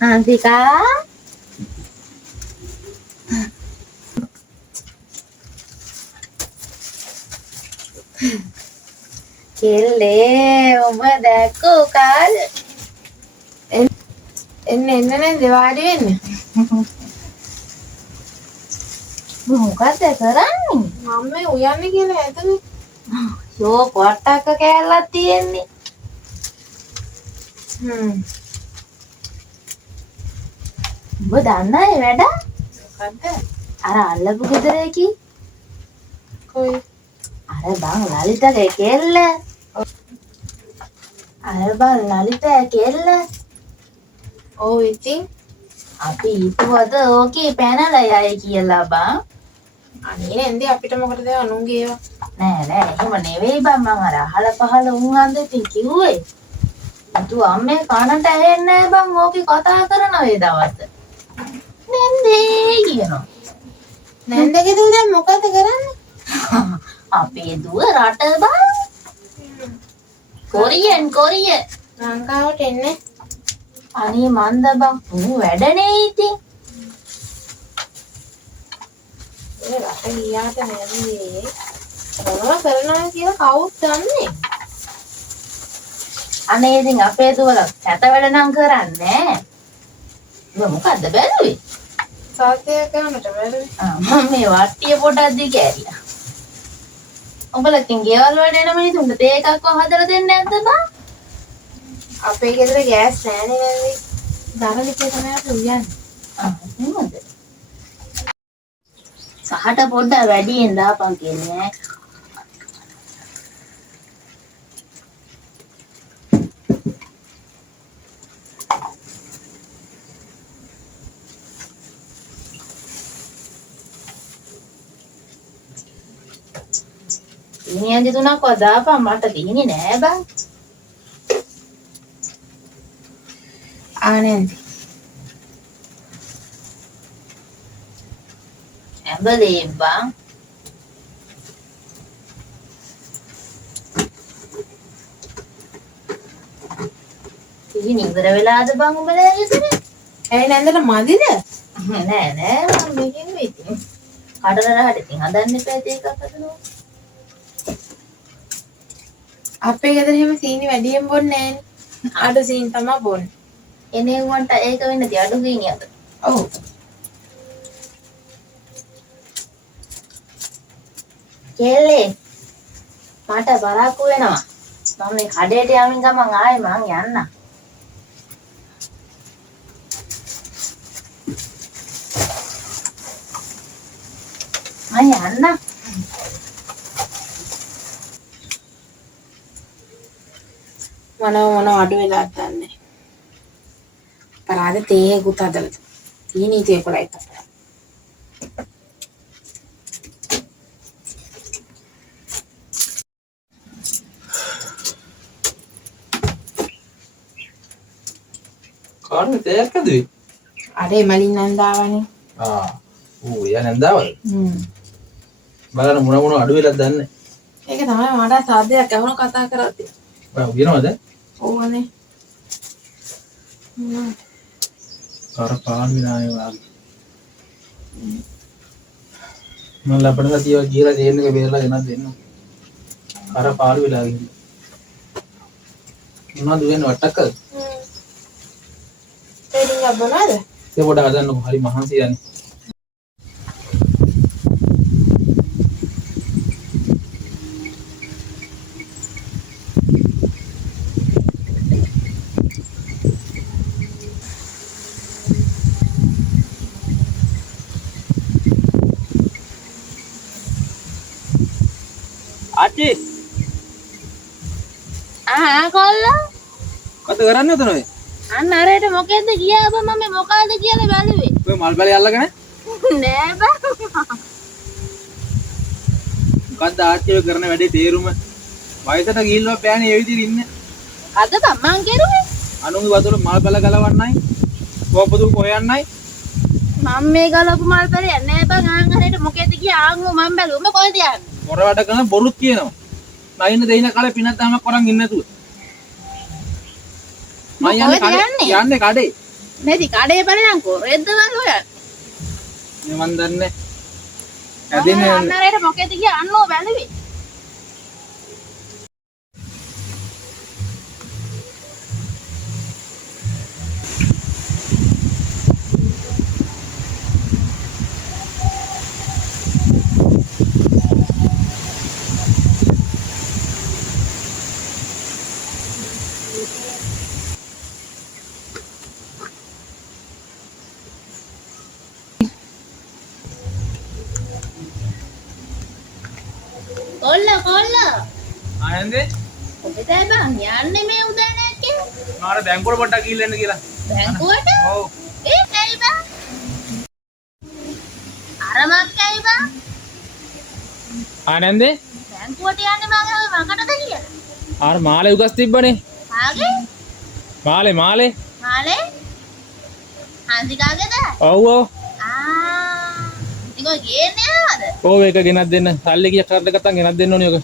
Antika. Kelle, umma dakko kal. එන්න නේද වාඩි වෙන්න. මොකද කරන්නේ? මම මේ උයන්නේ කියලා ඇතුලේ. යෝ කොට්ටක්ක කෑල්ලක් තියෙන්නේ. උඹ දන්නයි වැඩ? මොකද්ද? අර අල්ලපු ගෙදරේකි. කොයි? අර බං ලලිතගේ කෙල්ල. අර බං ලලිතගේ කෙල්ල. ඔව් ඉතින් අපි හිතුවද ඕකේ පැනලා යයි කියලා බං. අනේ නැන්දේ අපිට මොකටද අනුන්ගේ ඒවා. නෑ එහෙම නෙවෙයි බං මං අර අහල පහල උන් හන්දෙන් කිව්වේ. අතු අම්මේ කනට ඇහෙන්නේ නෑ බං ඕකේ කතා කරන වේ දවස්. නැන්දේ කියනවා. නැන්දගේ දුව දැන් මොකද කරන්නේ? අපේ දුව රට බං. කොරියන් ලංකාවට එන්නේ. අනේ මන්ද බං උන් වැඩනේ ඉතින්. ඒ රට ගියාට නැන්දේ මොනවා කරනවා කියලා කවුද දන්නේ? අනේ ඉතින් අපේ දුවලා සැත වැඩ නම් කරන්නේ නෑ. උඹ මොකද්ද බැලුවේ? සාත්‍යයක් ගන්නට බැලුවේ. මම මේ වට්ටිය පොඩක් දිග ඇරියා. උඹලා තින් ගෙවල් වලට එන මිනිස්සුන්ට තේ එකක්ව හදලා දෙන්නේ නැද්ද බං? අපේ ගෙදර ගෑස් නැන්නේ නැන්දේ. දරලිකේ තමයි අපි උයන්නේ. එහෙමද? සහට පොඩ්ඩක් වැඩියෙන් දාපන් කියන්නේ. ඉනියන්දි තුනක් වදාපන් මට දිනේ නෑ බං. ආනන්දි. ඇඹලේ බං. ඉතින් ඉවර වෙලාද බං උඹලා ඉතින්? ඇයි නැන්දට මදිද? නෑ මම මේකෙන් ඉතින්. කඩල රහට ඉතින් හදන්න එපා තේ එකක් හදනවා. අපේ ගෙදර එහෙම සීනි වැඩියෙන් බොන්නේ නෑනේ. අඩු සීනි තමයි බොන්නේ. එනේ උන්ට ඒක වෙන්න ති අඩු ගිනියද? ඔව්. කෙල්ලේ මට බරාකු වෙනවා. මම මේ කඩේට යමින් ගමන් ආයේ මං යන්න. මං යන්න. මොනව අඩු වෙලා දන්නේ. පරාද තේකුත් හදලා. තීනි තේ කොලයි තමයි. කාන්නේ තේයක් ඇදුවේ? අරේ මලින් නන්දාවනේ. ඌ යා නන්දාවද? බලන්න මොන අඩු වෙලක් දන්නේ. ඒක තමයි මට සාධ්‍යයක් අහන කතා කරද්දි. බං කියනවද? ඕවනේ. කර පාන් විනානේ වාගේ. මම ලබන සතිය ගිහලා දෙන්න එක බේරලා ගෙනත් දෙන්න. කර පාළු වෙලා ගිහින්. මොනවද වෙන්නේ වට්ටක්කද? දෙලින් යබනද? ඒ පොඩ හදන්නකො හරි මහන්සි යන්නේ. ආච්චි කොල්ලෝ කත කරන්නේ උතන ඔය? අන්න අරයට මොකෙන්ද ගියා බං මම මොකද්ද කියලා බැලුවේ. ඔය මල් බැලේ අල්ලගෙන නෑ බං. මොකද්ද ආච්චි ඔය කරන වැඩේ තේරුම? වයසට ගිහිල්ලා පෑනේ ඒ විදිහට ඉන්නේ. අද බං මං කෙරුවේ. අනුන්ගේ වතුර මල් බැල ගලවන්නයි. කොපදු කොයන්නයි. මම මේ ගලපු මල් පෙරේ නෑ බං ආන් අරයට මොකෙන්ද ගියා ආන් මම බැලුවා. උඹ කොහෙද යන්නේ? මොර වැඩ කරන බොරුත් කියනවා. නයින දෙයින කාලේ පිනක් තාමක් කරන් ඉන්නේ නැතුව. මම යන්නේ කඩේ. නැති කඩේ බලනම්කෝ රෙද්ද ගන්න ඔය. මේ මන් දන්නේ. ඇදින්නේ අන්නරේට මොකේද කිය අන්නෝ බැලුවේ. කොල්ල ආනන්දේ ඔබේ බං යන්නේ මේ උදෑනක් කියලා. මාර බැංකුවට පොඩ්ඩක් ගිහින් එන්න කියලා. බැංකුවට? ඔව්. ඒ ඇයි බං? අරමක් ඇයි බං? ආනන්දේ බැංකුවට යන්නේ මම මකටද කියලා. ආර මාලේ උගස් තිබ්බනේ. ආගේ? මාලේ මාලේ? හන්සිකාගේද? ඔව් ඔව්. ඉතින් ඔය ගේන්නේ ආවද? ඔව් ඒක ගෙනත් දෙන්න. සල්ලි කීයක් කරද ගත්තා ගෙනත් දෙන්න ඕනේ ඔක.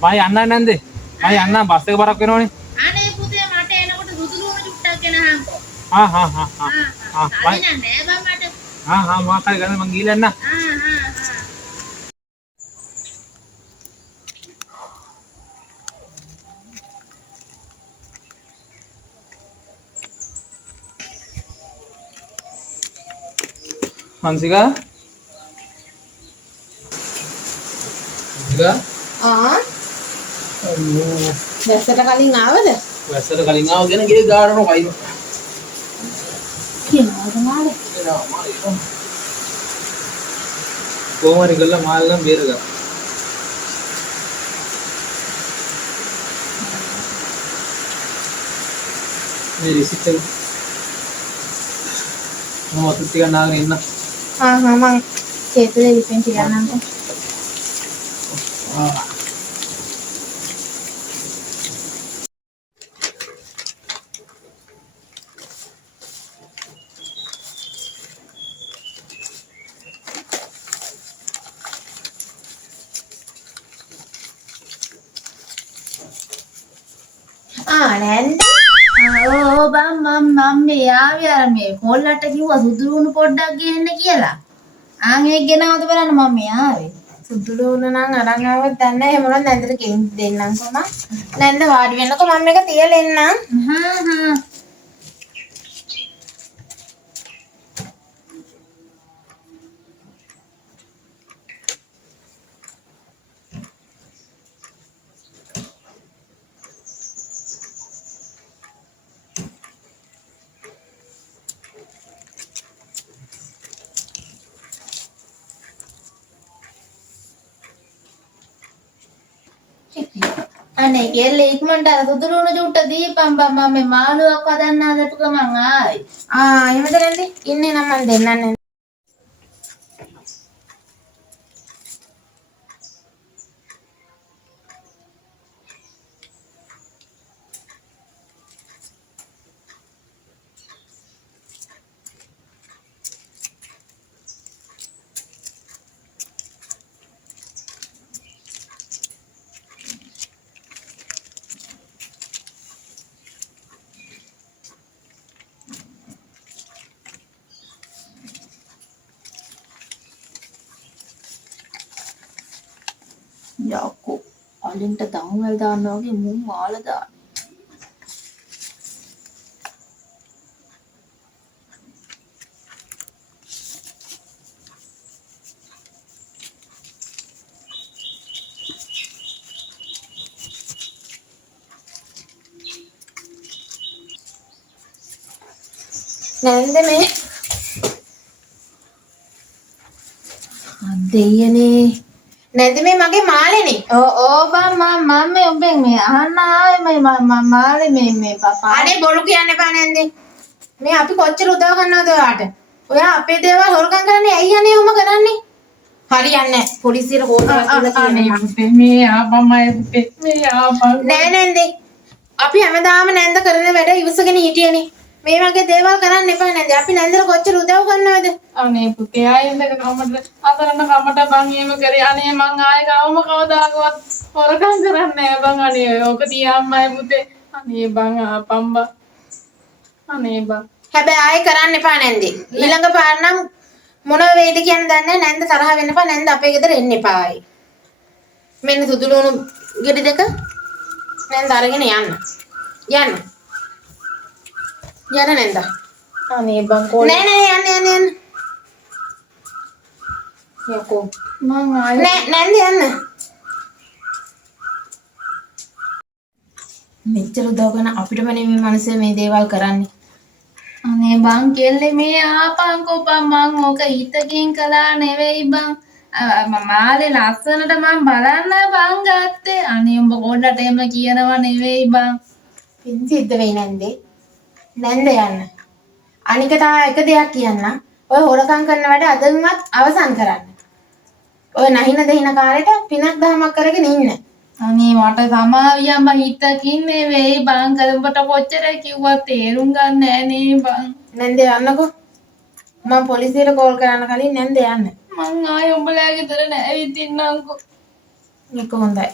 මම යන්න නැන්දේ. මම යන්න බස් එක බරක් වෙනවනේ. අනේ පුතේ මට එනකොට දුදුලුණ චුට්ටක් ගෙනහන්කෝ. ආ. සල්ලි නෑ බං මට. මොකක් හරි ගන්න මං ගිහලා එන්න. හංසිකා වැස්සට කලින් ආවද? වැස්සට කලින් ආවගෙන ගේ ගානන වයින් කියනවාද මාලේ? කොහොම හරි ගල්ලා මාල් නම් බේරගන්න. මේ රිසිට් එක මම ඔතන ටිකක් නාගෙන ඉන්න. මං චේතලේ ලිපෙන් කියන්නම්කෝ. නැන්ද? ඕ බං මම මේ ආවේ අර මේ කොල්ලට කිව්වා සුදුලුණු පොඩ්ඩක් ගේන්න කියලා. ආන් ඒක ගෙනවද බලන්න මම මේ ආවේ. සුදුලුණ නම් අරන් ආවොත් දන්නේ නැහැ. මොනවද නැන්දට ගෙන් දෙන්නම්කෝ මං. නැන්ද වාඩි වෙන්නකෝ මම මේක තියලා එන්නම්. අනේ කෙල්ල ඉක්මනට අර සුදුලුණු චුට්ට දීපන් බං මම මේ මාළුවක් හදන්න හදපු ගමන් ආවේ. එහෙමද නැන්ද? ඉන්නේ නම් මං දෙන්නම්. යකෝ අලින්ට දහුවල් දානවා වගේ මුන් මාල දාන. නැන්ද මේ දෙයනේ නැන්ද මේ මගේ මාළේනේ. ඕ බං මම මේ ඔබෙන් මේ අහන්න ආවේ මේ මාලේ මේ පපා. අනේ බොරු කියන්න එපා නැන්ද. මේ අපි කොච්චර උදව් කරනවද ඔයාට? ඔයා අපේ දේවල් හොරකම් කරන්නේ ඇයි අනේ ඔහොම කරන්නේ? හරියන්නේ නැහැ. පොලිසියට කෝටුවක් කියලා කියනවා. පුතේ මේ ආපම්මයි පුතේ මේ ආපම්. නෑ නැන්ද. අපි හැමදාම නැන්ද කරන වැඩ ඉවසගෙන හිටියනේ. මේ වගේ දේවල් කරන්න එපා නැන්ද. අපි නැන්දට කොච්චර උදව් කරනවද? අනේ පුතේ ආයෙත් කමට අතරන කමට බං එහෙම කරේ. අනේ මං ආයෙ ගවම කවදාකවත් හොරකම් කරන්නේ නෑ බං. අනේ ඕක තියාම්මයි පුතේ. අනේ බං ආපම් බං. අනේ බං. හැබැයි ආයෙ කරන්න එපා නැන්දේ. ඊළඟ පාර නම් මොන වේද කියන්නේ දන්නේ නැන්ද තරහ වෙන්න එපා. නැන්ද අපේ ගෙදර එන්න එපා ආයෙ. මෙන්න සුදු ලුණු ගෙඩි දෙක නැන්ද අරගෙන යන්න. යන්න. යන්න නැන්ද. අනේ බං කෝල් නෑ යන්න. යකෝ. මං ආයෙ නෑ නැන්ද යන්න. මෙච්චර උදව් කරන අපිටම නෙමෙයි මේ මිනිස්සු මේ දේවල් කරන්නේ. අනේ බං කෙල්ලේ මේ ආපන්කෝ බං මං ඕක හිතකින් කළා නෙවෙයි බං. මාලේ ලස්සනට මං බලන්න බං ගත්තේ. අනේ උඹ කොණ්ඩට එම කියනව නෙවෙයි බං. පින් සිද්ධ වෙයි නැන්දේ. නැන්ද යන්න. අනික තව එක දෙයක් කියන්න. ඔය හොරකම් කරන වැඩ අදමත් අවසන් කරන්න. ඔය නැහින දෙහින කාලෙට පිනක් දහමක් කරගෙන ඉන්න. අනේ මට සමාවියන් බං හිතකින් නෙවෙයි බං. කලඹට කොච්චර කිව්වත් තේරුම් ගන්න නෑ නේ බං. නැන්ද යන්නකෝ. මම පොලිසියට කෝල් කරන්න කලින් නැන්ද යන්න. මං ආයෙ උඹලා ගෙදර නෑ විදින්නම්කෝ. මේක හොඳයි.